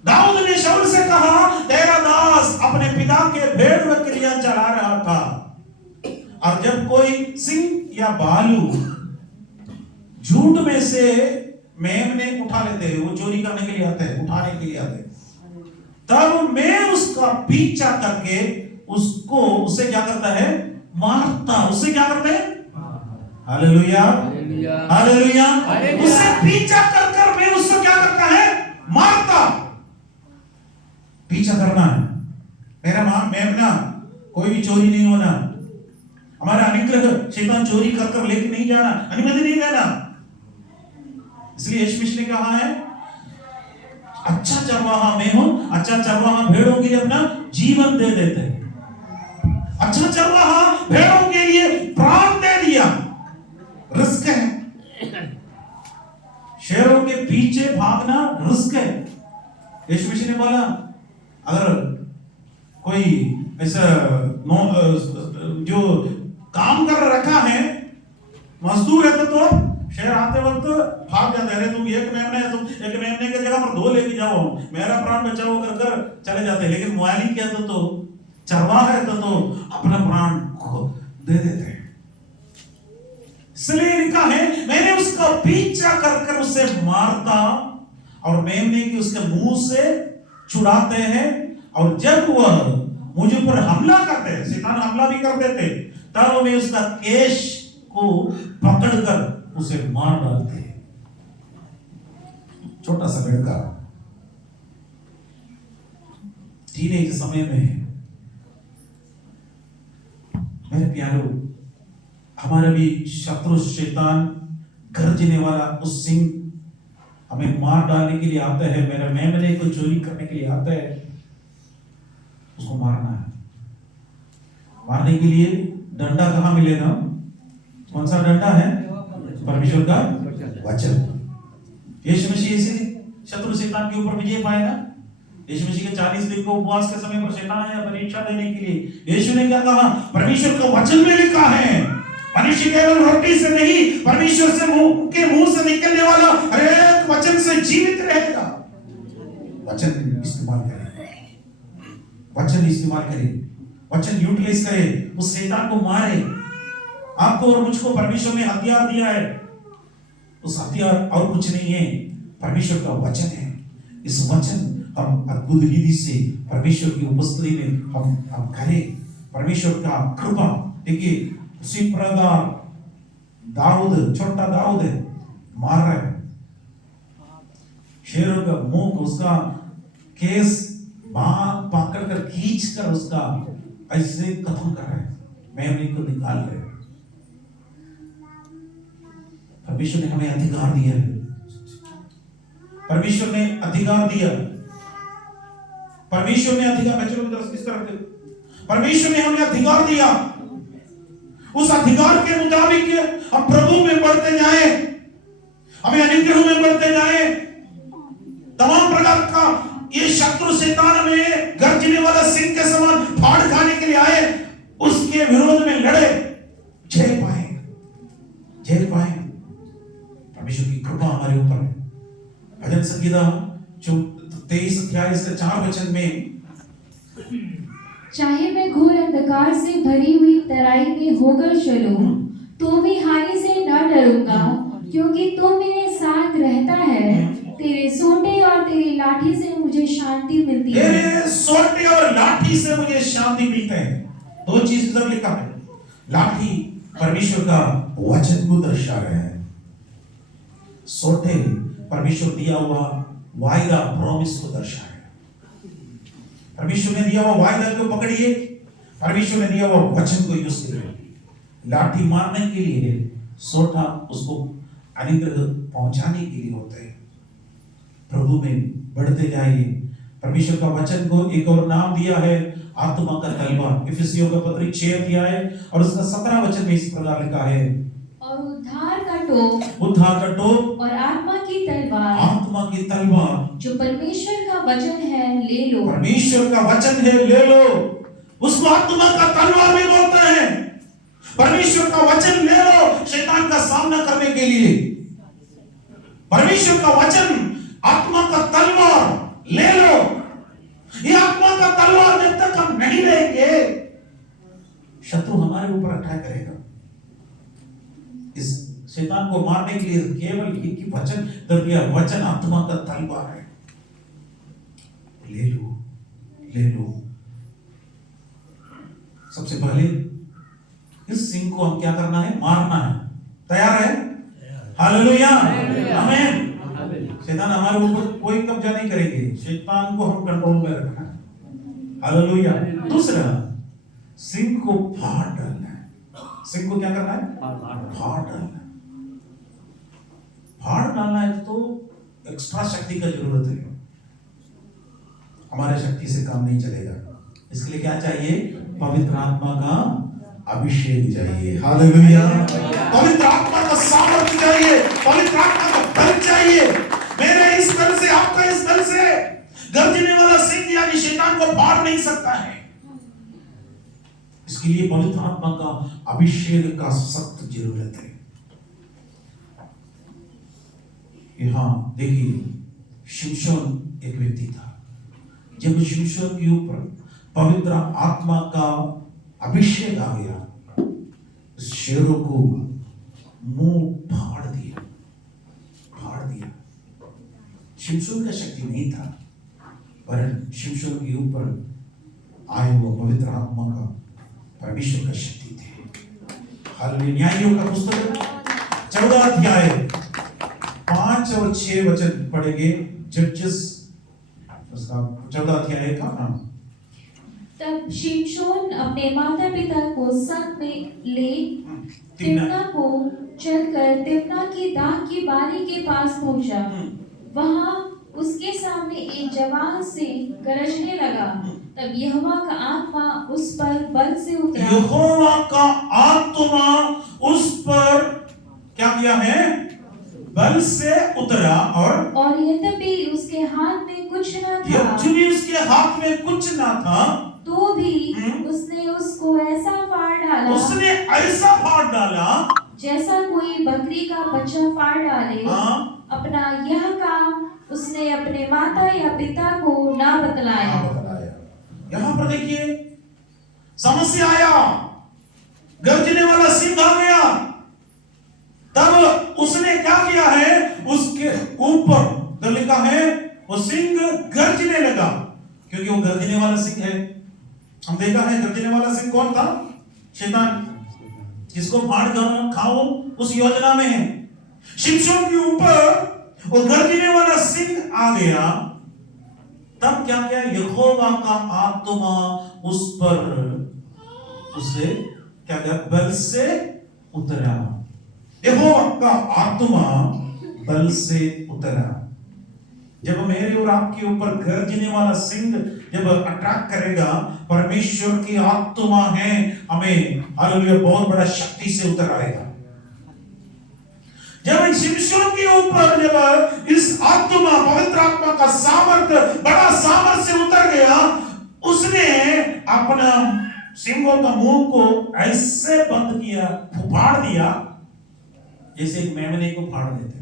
दाऊद ने शाऊल से कहा, तेरा दास अपने पिता के भेड़ बकरियां चला रहा था, और जब कोई सिंह या भालू झूठ में से मेमने उठा लेते हैं, वो चोरी करने के लिए आते हैं, उठाने के लिए आते हैं, तब मैं उसका पीछा करके उसे क्या करता है? मारता। उससे क्या करते हैं? Hallelujah, hallelujah. उससे पीछा कर मैं उसको क्या करता है? मारता। पीछा करना है। मेरा मेमना कोई भी चोरी नहीं होना। हमारा अनुग्रह शैतान चोरी कर लेके नहीं जाना, अनुमति नहीं देना। इसलिए यीशु मसीह ने कहा है, अच्छा चरवाहा मैं हूं, अच्छा चरवाहा भेड़ों के लिए अपना जीवन दे देते हैं। अच्छा चरवाहा भेड़ों के लिए प्राण दे दिया। रिस्क है, शेरों के पीछे भागना रिस्क है। यीशु मसीह ने बोला, अगर कोई ऐसा जो काम कर रखा है, मजदूर है, तो शेर आते वक्त भाग जाते हैं। तुम एक मेमने की जगह पर 2 लेके जाओ, मेरा प्राण बचाओ कर चले जाते हैं। लेकिन मालिक क्या तो चरवाहा है तो अपना प्राण को दे देते हैं। इसलिए लिखा है, मैंने उसका पीछा कर उसे मारता, और मेमने की उसके मुंह से छुड़ाते हैं, और जब वह मुझ पर हमला करते हैं, शैतान हमला भी कर देते, तब मैं उसका केश को पकड़कर उसे मार डालते हैं। छोटा सा लड़का टीनेज समय में है। मेरे प्यारो, हमारा भी शत्रु शैतान गर्जने वाला उस सिंह हमें मार डालने के लिए आता है, मेरा मेमने को चोरी करने के लिए आता है, उसको मारना है। मारने के लिए डंडा कहाँ मिलेगा? कौन सा डंडा है? परमेश्वर का वचन। यीशु मसीह इसी शत्रु शैतान के ऊपर विजय पाए ना। यीशु मसीह के 40 दिन के उपवास के समय पर शैतान आया परीक्षा देने के लिए। यीशु ने क्या कहा? परमेश्वर का वचन में लिखा है, मनुष्य केवल रोटी से नहीं, परमेश्वर से के मुंह से निकलने वाला हर एक वचन से जीवित रहेगा। वचन इस्तेमाल करें, वचन इस्तेमाल करें, वचन यूटिलाइज करें, उस शैतान को मारे। आपको और मुझको परमेश्वर ने हथियार दिया है, उस हथियार और कुछ नहीं है, परमेश्वर का वचन है। इस वचन हम अद्भुत रीति से परमेश्वर की उपस्थिति में हम करें। परमेश्वर का कृपा, देखिए उसी प्रकार दाऊद, छोटा दाऊद है, मार रहा है शेरों का मुंह, उसका केस पकड़ कर खींच कर उसका ऐसे खत्म कर रहे हैं, मेमने को निकाल रहे हैं। परमेश्वर ने हमें अधिकार दिया है, परमेश्वर ने अधिकार दिया, परमेश्वर ने अधिकार, चलो इस तरफ, परमेश्वर ने हमें अधिकार दिया। उस अधिकार के मुताबिक हम प्रभु में बढ़ते जाए, हमें अनुग्रह में बढ़ते जाए। तमाम प्रकार का ये शत्रु शैतान में गर्जने वाला सिंह के समान फाड़ खाने के लिए आए, उसके विरोध में लड़े, जय पाए, जय पाए। परमेश्वर की कृपा हमारे ऊपर है। भजन संगीता 23 अध्याय इसके 4 वचन में, चाहे मैं घोर अंधकार से भरी हुई तराई में होकर चलूं, तो भी हानि से न डरूंगा, क्योंकि तू मेरे साथ रहता है। तेरे सोटे और तेरी लाठी से मुझे शांति मिलती है। तेरे सोटे और लाठी से मुझे शांति मिलती है। दो चीज इधर लिखा है, लाठी परमेश्वर का वचन को दर्शा रहे हैं, सोटे परमेश्वर दिया हुआ वायदा, प्रॉमिस को दर्शा है। परमेश्वर ने दिया हुआ वायदा को पकड़िए, परमेश्वर ने दिया हुआ वचन को यूज करिए। लाठी मारने के लिए, सोटा उसको अनुग्रह पहुंचाने के लिए होता है। प्रभु में बढ़ते जाइए। परमेश्वर का वचन को एक और नाम दिया है, आत्मा का तलवार। इफिसियों का पत्री 6 अध्याय और उसका 17 वचन में इस प्रकार लिखा है, और उद्धार का टोप, उद्धार का टोप और आत्मा की तलवार, आत्मा की तलवार, जो परमेश्वर का वचन है, ले लो। परमेश्वर का वचन है, ले लो। उसको आत्मा का तलवार भी बोलते हैं। परमेश्वर का वचन ले लो शैतान का सामना करने के लिए। परमेश्वर का वचन, आत्मा का तलवार ले लो। ये आत्मा का तलवार जब तक हम नहीं लेंगे, शत्रु हमारे ऊपर अटैक करेगा। इस शैतान को मारने के लिए केवल एक ही वचन दे दिया, वचन आत्मा का तलवार है, ले लो, ले लो। सबसे पहले इस सिंह को हम क्या करना है? मारना है। तैयार है? हालेलुया, आमीन। शैतान हमारे ऊपर कोई कब्जा नहीं करेंगे, शैतान को हम कंट्रोल में रखना है। हालेलुया। दूसरा, सिंह को फाड़ डालना है। सिंह को क्या करना है? फाड़ डालना है। फाड़ डालना है तो एक्स्ट्रा शक्ति का जरूरत है, हमारे शक्ति से काम नहीं चलेगा। इसके लिए क्या चाहिए? पवित्र आत्मा का अभिषेक चाहिए। हालेलुया। पवित्र आत्मा का सामर्थ्य चाहिए, पवित्र आत्मा का बल चाहिए। मेरे इस बल से, आपका इस बल से गर्जने वाला सिंह यानी शैतान को फाड़ नहीं सकता है। इसके लिए पवित्र आत्मा का अभिषेक का सख्त जरूरत है। यहां देखिए, शिमशोन एक व्यक्ति था। जब शिमशोन के ऊपर पवित्र आत्मा का अभिषेक आ गया, शेरों को मुंह फाड़ दिया, फाड़ दिया। शिमशोन का शक्ति नहीं था, पर शिमशोन के ऊपर आए वो पवित्र आत्मा का, परमेश्वर का शक्ति थी। हालेलुया। न्यायों का पुस्तक 14 अध्याय 5 और 6 वचन पढ़ेंगे। जजेस उसका 14 अध्याय का नाम। तब शिमशोन अपने माता पिता को संग में ले तिम्ना को चलकर तिम्ना की दाख की बारी के पास पहुंचा। वहां उसके सामने एक जवान सिंह गरजने लगा। तब यहोवा का आत्मा उस पर बल से उतरा यहोवा का आत्मा उस पर क्या किया है? बल से उतरा। और यद्यपि उसके हाथ में कुछ न था, यद्यपि उसके हाथ में कुछ ना था, तो भी उसने उसको ऐसा फाड़ डाला, उसने ऐसा फाड़ डाला जैसा कोई बकरी का बच्चा फाड़ डाले। हाँ। अपना यह काम उसने अपने माता या पिता को ना बतलाया। यहाँ पर देखिए समस्या आया, गरजने वाला सिंह आ गया। तब उसने क्या किया है? उसके ऊपर तो लिखा है वो सिंह गरजने लगा, क्योंकि वो गरजने वाला सिंह है। हम देखा है गरजने वाला सिंह कौन था? शैतान, जिसको फाड़ खाओ उस योजना में है। शिमशोन के ऊपर वो गरजने वाला सिंह आ गया। तब क्या किया? यहोवा का आत्मा उस पर उसे क्या किया? बल से उतरा। यहोवा का आत्मा बल से उतरा। जब मेरे और आपके ऊपर गरजने वाला सिंह जब अटैक करेगा, परमेश्वर की आत्मा है हमें हालेलुया बहुत बड़ा शक्ति से उतर आएगा। जब शिमशोन के ऊपर जब इस आत्मा पवित्र आत्मा का सामर्थ्य बड़ा सामर्थ्य से उतर गया, उसने अपना सिंहों का मुंह को ऐसे बंद किया, फाड़ दिया, जैसे एक मेमने को फाड़ देते,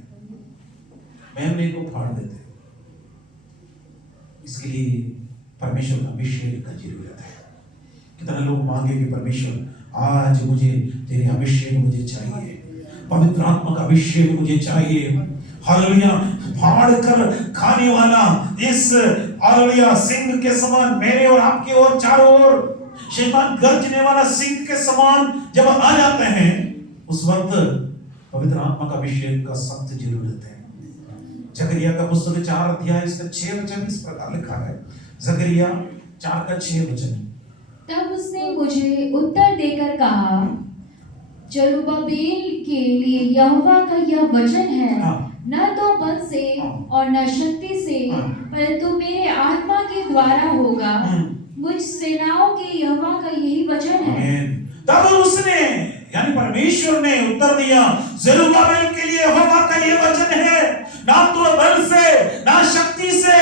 मेमने को फाड़ देते। इसके लिए परमेश्वर का अभिषेक का जरूरत है। कितने लोग मांगे कि परमेश्वर आज मुझे तेरे अभिषेक मुझे चाहिए, पवित्र आत्मा का अभिषेक मुझे चाहिए। हालेलुया, फाड़ कर खाने वाला इस हालेलुया सिंह के समान मेरे और आपके और चारों ओर शैतान गरजने वाला सिंह के समान जब आ जाते हैं, उस वक्त पवित्र आत्मा का अभिषेक का सख्त जरूरत है। जकरिया का पुस्तक 4 अध्याय इसका 6 वचन इस प्रकार लिखा है। जकरिया 4 का 6 वचन। तब उसने मुझे उत्तर देकर कहा, जरुब्बाबेल के लिए यहोवा का यह वचन है, न तो बल से और न शक्ति से, परंतु मेरे आत्मा के द्वारा होगा। मुझ सेनाओं के यहोवा का यही वचन है। तब उसने यानी परमेश्वर ने उत्तर दिया, जरुब्बाबेल के लिए यहोवा का यह वचन है, ना तो बल से ना शक्ति से,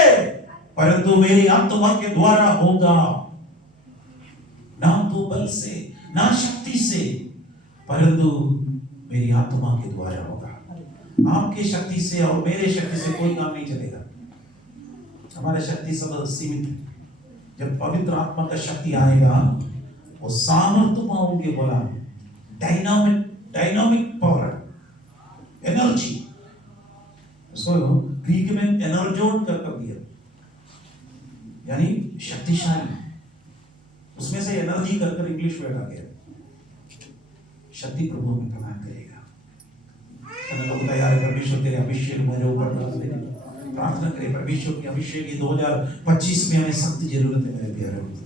परंतु मेरी आत्मा के द्वारा होगा। ना तो बल से ना शक्ति से, परंतु मेरी आत्मा के द्वारा होगा। आपकी शक्ति से और मेरे शक्ति से कोई काम नहीं चलेगा। हमारी शक्ति सब सीमित है। जब पवित्र आत्मा का शक्ति आएगा, वो सामर्थ्य पाओगे। बोला डायनामिक पावर, एनर्जी, उसको ग्रीक में एनर्जोन कर दिया, यानी शक्तिशाली। उसमें से एनर्जी कर इंग्लिश वर्ड आ गया। शक्ति प्रभु में प्रदान करेगा। लोग तैयार है, परमेश्वर तेरे अभिषेक मेरे ऊपर डाल दे। प्रार्थना करें परमेश्वर की अभिषेक की 2025 में हमें सख्त जरूरत है। मेरे प्यारे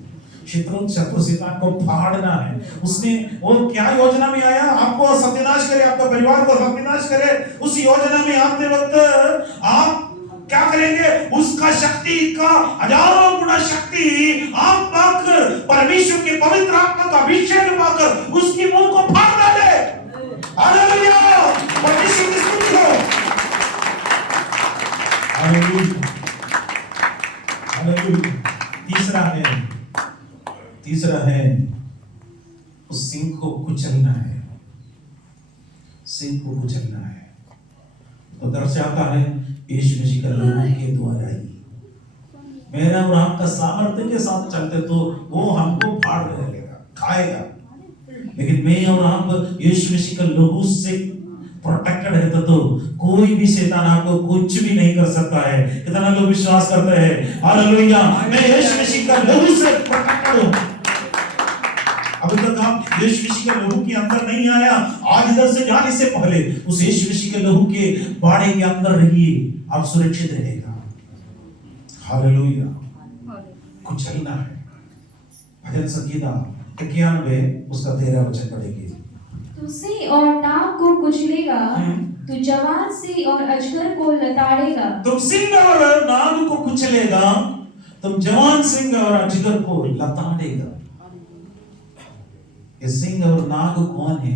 शत्रु शैतान को फाड़ना है। उसने वो क्या योजना में आया? आपको सत्यानाश करे, आपका परिवार को सत्यानाश करे। उस योजना में आते वक्त आप क्या करेंगे? उसका शक्ति का हजारों गुना शक्ति आप पाकर, परमेश्वर के पवित्र आत्मा का अभिषेक पाकर उसकी मुंह को फाड़ डाले। हालेलुया, परमेश्वर की स्तुति हो। Hallelujah, hallelujah. तीसरा है उस सिंह को कुचलना है। सिंह को कुचलना है तो दर्शाता है यीशु मसीह का लोगों के द्वारा ही। मेरा और आपका सामर्थ्य के साथ चलते तो वो हमको फाड़ देगा, खाएगा। लेकिन मैं और आप यीशु मसीह का लोगों से प्रोटेक्टेड है तो कोई भी शैतान आपको कुछ भी नहीं कर सकता है। कितना लोग विश्वास करते हैं? हालेलुया, मैं यीशु मसीह का लोगों से प्रोटेक्टेड हूं। अभी तक आप यीशु मसीह के लहू के अंदर नहीं आया, आज इधर से जाने से पहले उस यीशु मसीह के लहू के बाड़े के अंदर रहिए, आप सुरक्षित रहेगा। हालेलुया, कुचलना है। भजन संगीता 91 उसका 13 वचन पढ़ेंगे। तो सिंह और नाग को कुचलेगा तू जवान सिंह और अजगर को लताड़ेगा। तुम सिंह और नाग को कुचलेगा, तुम जवान सिंह और अजगर को लताड़ेगा। ये सिंह और नाग कौन है?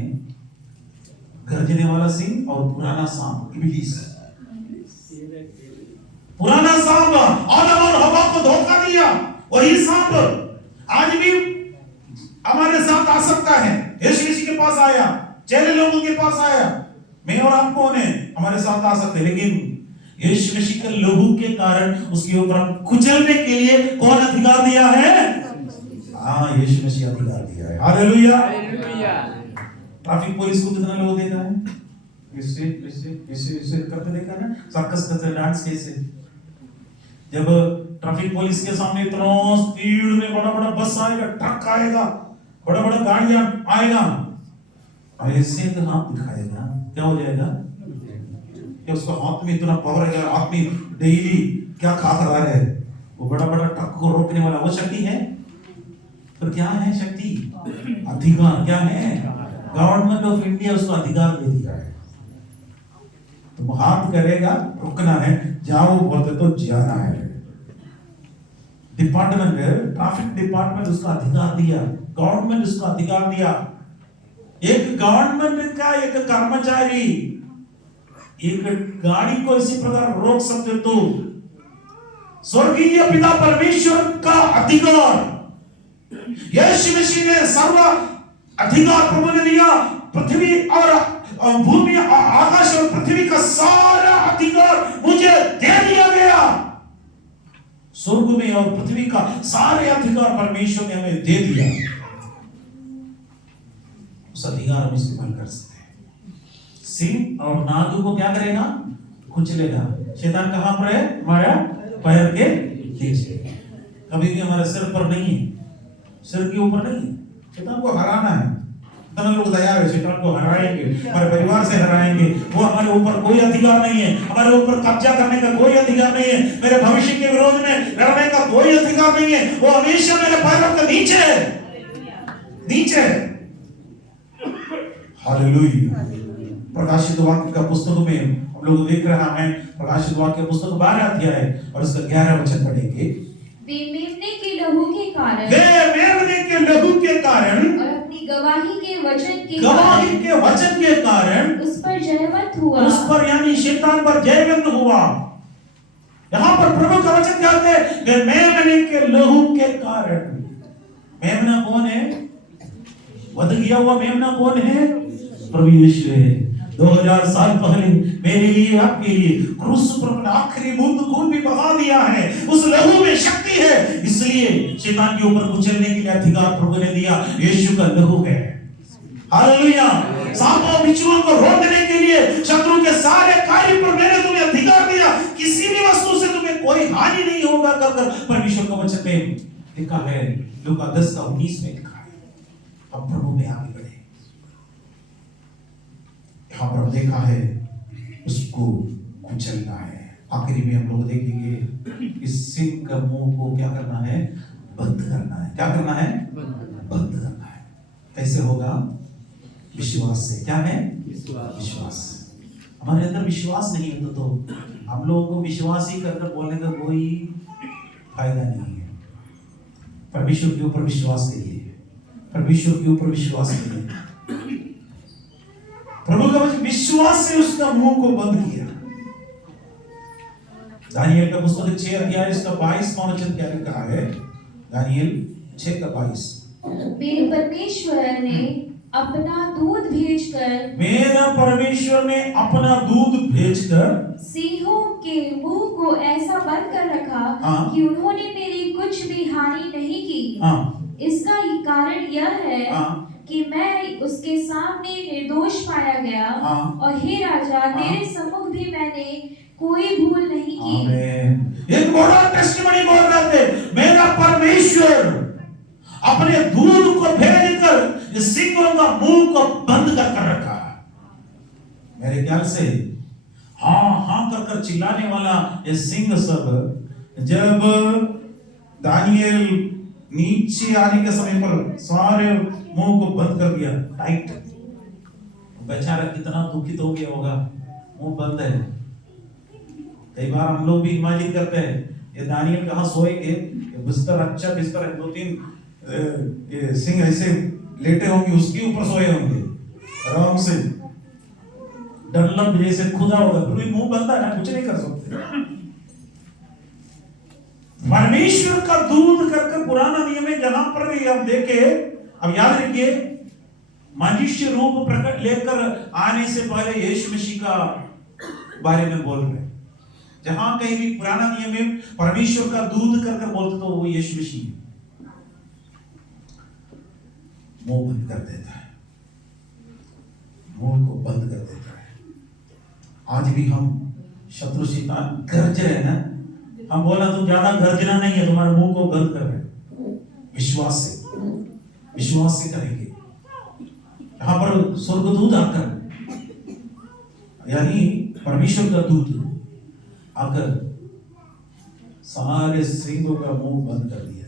गर्जने वाला सिंह और पुराना सांप इब्लीस। पुराना सांप आदम और हवा को धोखा दिया, वही सांप आज भी हमारे साथ आ सकता है। यीशु मसीह के पास आया, चेले लोगों के पास आया, मैं और आप कौन है? हमारे साथ आ सकते हैं, लेकिन यीशु मसीह के लहू के कारण उसके ऊपर कुचलने के लिए कौन अधिकार दिया है? हाँ, यीशु मसीह अधिकार दिया है। हालेलुया। ट्रैफिक पुलिस को कितना लोग देखा है? इसे करते देखा ना, सर्कस करते, डांस कैसे। जब ट्रैफिक पुलिस के सामने इतना स्पीड में बड़ा बड़ा बस आएगा, ट्रक आएगा, बड़ा बड़ा गाड़ियां आएगा, ऐसे तो हाथ दिखाएगा, क्या हो जाएगा? कि उसका हाथ में इतना पावर है, आदमी डेली क्या खा रहा है, वो बड़ा बड़ा ट्रक को रोकने वाला वो शक्ति है। तो क्या है शक्ति? अधिकार। क्या है? गवर्नमेंट ऑफ इंडिया उसको अधिकार दे दिया है। तो हाथ करेगा, रुकना है, जाओ बोलते तो जाना है। डिपार्टमेंट है, ट्रैफिक डिपार्टमेंट उसका अधिकार दिया, गवर्नमेंट उसका अधिकार दिया। एक गवर्नमेंट का एक कर्मचारी एक गाड़ी को इसी प्रकार रोक सकते तो स्वर्गीय पिता परमेश्वर का अधिकार यीशु मसीह ने सर्व अधिकार प्रभु ने दिया। पृथ्वी और भूमि, आकाश और पृथ्वी का सारा अधिकार मुझे दे दिया गया। स्वर्ग में और पृथ्वी का सारे अधिकार परमेश्वर ने हमें दे दिया। उस अधिकार हम इस्तेमाल कर सकते हैं। सिंह और नाग को क्या करेगा? कुचलेगा। शैतान कहां पर है? हमारा पैर के नीचे, कभी भी हमारे सिर पर नहीं है, सिर के ऊपर नहीं है। शैतान को हराना है, इतना लोग तैयार है, शैतान को हराएंगे, हमारे परिवार से हराएंगे। वो हमारे ऊपर कोई अधिकार नहीं है, हमारे ऊपर कब्जा करने का कोई अधिकार नहीं है, मेरे भविष्य के विरोध में लड़ने का कोई अधिकार नहीं है। वो हमेशा मेरे पैरों के नीचे है, नीचे। हालेलुया। प्रकाशित वाक्य का पुस्तक में हम लोग देख रहा है, प्रकाशित वाक्य पुस्तक 12 अध्याय और उसका 11 वचन पढ़ेंगे। वे मेमने के लहू के कारण, वे मेमने के लहू के कारण और अपनी गवाही के वचन के कारण उस पर जयवंत हुआ। उस पर यानी शैतान पर जयवंत हुआ। यहाँ पर प्रभु का वचन कहते हैं वे मेमने के लहू के कारण। मेमना कौन है? वध किया हुआ मेमना कौन है? प्रभु यीशु है। 2000 साल पहले मेरे लिए, आपके लिए क्रूस पर आखिरी बूंद खून भी बहा दिया है। उस लहू में शक्ति है, इसलिए शैतान के ऊपर कुचलने के लिए अधिकार प्रभु ने दिया। यीशु का लहू है। हालेलुया। सांपों बिच्छुओं को रोकने के लिए, शत्रु के सारे कार्य पर मैंने तुम्हें अधिकार दिया। किसी भी वस्तु से तुम्हें कोई हानि नहीं होगा कर परमेश्वर का वचन में लिखा है। लूका 10:19 में लिखा है। अब प्रभु में आगे बढ़े। यहाँ पर देखा है उसको कुचलना है। आखिरी में हम लोग देखेंगे इस सिंह का मुंह को क्या करना है? बंद करना है। क्या करना है? बंद करना है। कैसे होगा? विश्वास से। क्या है? विश्वास। हमारे अंदर विश्वास नहीं है तो हम लोगों को विश्वास ही करकर बोलने का कोई फायदा नहीं है। परमेश्वर के ऊपर विश्वास करिए, परमेश्वर के ऊपर विश्वास करिए। प्रभु का वचन विश्वास से उसका मुंह को बंद किया। दानियल का पुस्तक 6 अध्याय इसका 22वां वचन क्या लिखा है? दानियल 6:22। मेरे परमेश्वर ने अपना दूध भेजकर, मेरा परमेश्वर ने अपना दूध भेजकर सिंहों के मुंह को ऐसा बंद कर रखा कि उन्होंने मेरी कुछ भी हानि नहीं की। इसका कारण यह है कि मैं उसके सामने निर्दोष पाया गया, और हे राजा, तेरे सम्मुख भी मैंने कोई भूल नहीं की। आमीन। एक बड़ा टेस्टिमनी बोल रहे थे, मेरा परमेश्वर अपने दूध को भेजकर इस सिंहों का मुंह को बंद कर रखा। मेरे ख्याल से हाँ कर चिल्लाने वाला ये सिंह सब जब दानियल नीचे आने के समय पर सारे मुंह को बंद कर दिया, टाइट। बेचारा कितना दुखित हो गया होगा। मुंह बंद है। कई बार हम लोग भी इमेजिन करते हैं ये दानियल कहाँ सोएंगे, बिस्तर अच्छा बिस्तर है, 2-3 ये सिंह ऐसे लेटे होंगे, उसके ऊपर सोए होंगे आराम से, डंलप जैसे खुदा होगा, फिर भी मुंह बंद है ना, कुछ नहीं कर सकते। परमेश्वर का दूत करके पुराना नियम में जहां पर हम देखे, अब याद रखिए मनुष्य रूप प्रकट लेकर आने से पहले यीशु मसीह का बारे में बोल रहे हैं। जहां कहीं भी पुराना नियम में परमेश्वर का दूत करके बोलते तो वो यीशु मसीह है। मुंह बंद कर देता है, मुंह को बंद कर देता है। आज भी हम शत्रु शैतान गरज रहे हैं ना, हम बोला तुम ज्यादा गरजना नहीं है, तुम्हारे मुंह को बंद कर रहे, विश्वास से करेंगे। यहां पर स्वर्गदूत आकर, यानी परमेश्वर का दूत आकर सारे सिंहों का मुंह बंद कर दिया।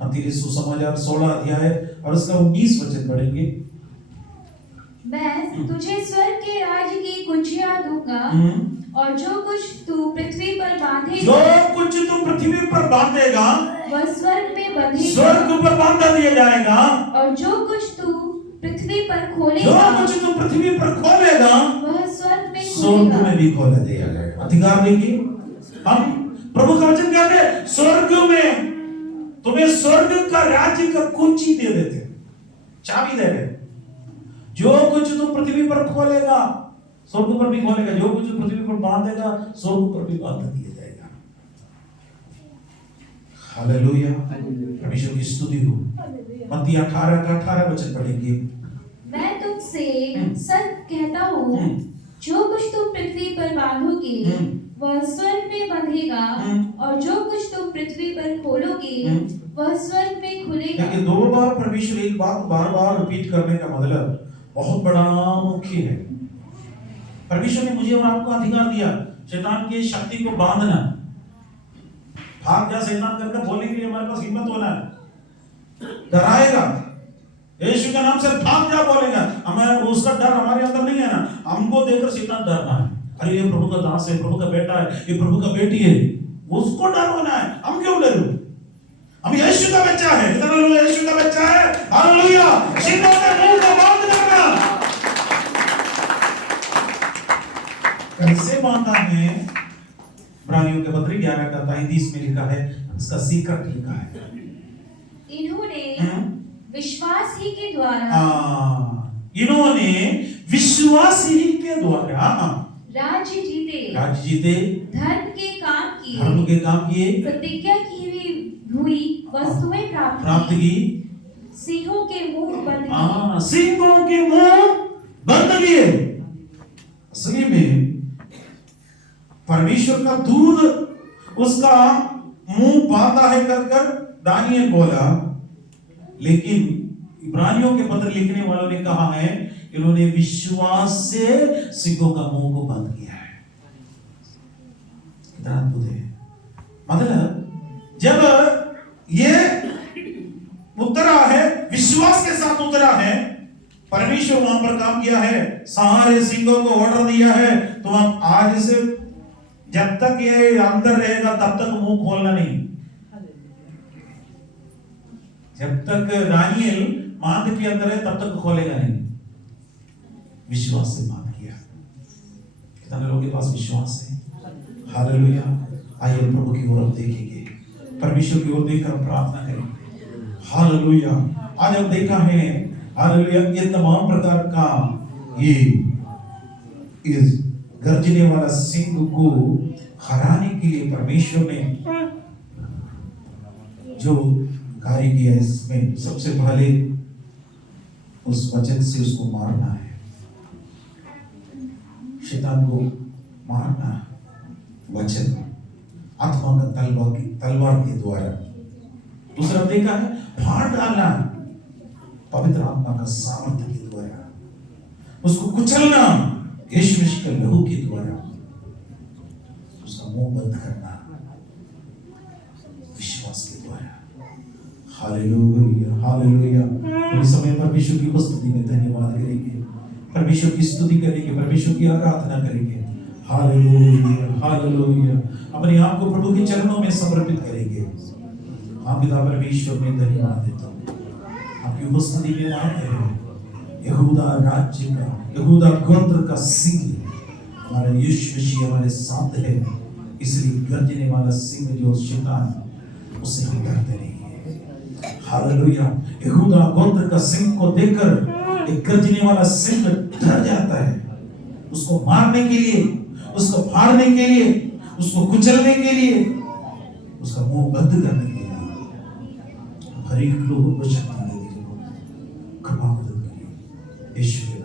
मत्ती सुसमाचार 16 अध्याय और उसका 19 वचन पढ़ेंगे। मैं तुझे स्वर्ग के राज्य की कुंजियां दूंगा, और जो कुछ तू पृथ्वी पर बांधेगा वह स्वर्ग में बंधेगा, स्वर्ग पर बांध दिया जाएगा, और जो कुछ तू पृथ्वी पर खोलेगा वह स्वर्ग में भी खोला दिया जाएगा। अधिकार देखिए, हम प्रभु का वचन कहते हैं स्वर्ग में तुम्हें स्वर्ग का राज्य का कुंजी दे देते, चाबी दे रहे। जो कुछ तुम पृथ्वी पर खोलेगा स्वर्ग पर भी खोलेगा, जो कुछ पृथ्वी पर बांधेगा स्वर्ग पर भी बांध दिया जाएगा। हालेलुया, परमेश्वर की स्तुति हो। मत्ती 18 का 18 वचन पढ़ेंगे। मैं तुमसे सच कहता हूँ, जो कुछ तुम पृथ्वी पर बांधोगे वह स्वर्ग में बंधेगा, और जो कुछ तुम पृथ्वी पर खोलोगे वह स्वर्ग में खुलेगा। देखिए, 2 बार परमेश्वर एक बात बार-बार रिपीट करने का मतलब बहुत बड़ा मुख्य है। परमेश्वर ने मुझे और आपको अधिकार दिया शैतान की शक्ति को बांधना। भाग जा शैतान करके बोलने के लिए हमारे पास हिम्मत होना है। डराएगा, यीशु के नाम से भाग जा बोलेगा, हमें उसका डर हमारे अंदर नहीं है ना, हमको देखकर शैतान डरना है। अरे ये प्रभु का दास है, प्रभु का बेटा है, ये प्रभु का बेटी है, उसको डर होना है। हम क्यों डरो? हम यीशु का बच्चा है, कितना लोग यीशु का बच्चा है। हालेलुया, सिंहों के मुंह को बंद करना। कैसे बांधा है? इब्रानियों के पत्र 11 का 33 में लिखा है, इसका सीक्रेट लिखा है। इन्होंने विश्वास ही के द्वारा राज्य जीते, धर्म के काम किए, प्रतिज्ञा की हुई वस्तुएं प्राप्त की, सिंहों के मुंह बंद किए। असली में परमेश्वर का दूत उसका मुंह बांधा है कर दानियल बोला, लेकिन इब्रानियों के पत्र लिखने वालों ने कहा है इन्होंने विश्वास से सिंहों का मुंह को बंद किया है। कितना अद्भुत है। मतलब जब ये उतरा है, विश्वास के साथ उतरा है, परमेश्वर वहां पर काम किया है, सारे सिंहों को ऑर्डर दिया है, तो आप आज से जब तक ये अंदर रहेगा तब तक मुंह खोलना नहीं। जब तक दानियल बांध के अंदर है तब तक खोलेगा नहीं। विश्वास से बात किया। कितने लोगों के पास विश्वास है? हालेलुया। आइए प्रभु की ओर देखेंगे, परमेश्वर की ओर देखकर प्रार्थना करेंगे। हालेलुया। आज हम देखा है, हालेलुया, ये तमाम प्रकार का ये इस गर्जने वाला सिंह को हराने के लिए परमेश्वर ने जो कार्य किया, इसमें सबसे पहले उस वचन से उसको मारना है, शैतान को मारना, वचन, आत्मा का तलवार के द्वारा। दूसरा देखा है फाड़ डालना, पवित्र आत्मा का सामर्थ्य के द्वारा, उसको कुचलना यीशु मसीह के लहू के द्वारा, उसका मुंह बंद करना विश्वास के द्वारा। Hallelujah, hallelujah. इस समय परमेश्वर की उपस्थिति में धन्यवाद करेंगे। परमेश्वर की स्तुति करेंगे, परमेश्वर की आराधना करेंगे। Hallelujah, hallelujah. अपने आप को प्रभु के चरणों में समर्पित करेंगे। हाँ पिता परमेश्वर, मैं धन्यवाद देता हूँ आपकी उपस्थिति में आते हैं। यहूदा राज्य का, यहूदा गोत्र का सिंह हमारा यीशु मसीह हमारे साथ है, इसलिए गर्जने वाला सिंह जो शैतान, उसे हम डरते नहीं है। हालेलुया। यहूदा गोत्र का सिंह को देखकर एक गर्जने वाला सिंह डर जाता है। उसको मारने के लिए, उसको फाड़ने के लिए, उसको कुचलने के लिए, उसका मुंह बंद करने के लिए हर एक लोगों को शक्ति दे दीजिए, कृपा मदद करिए यीशु।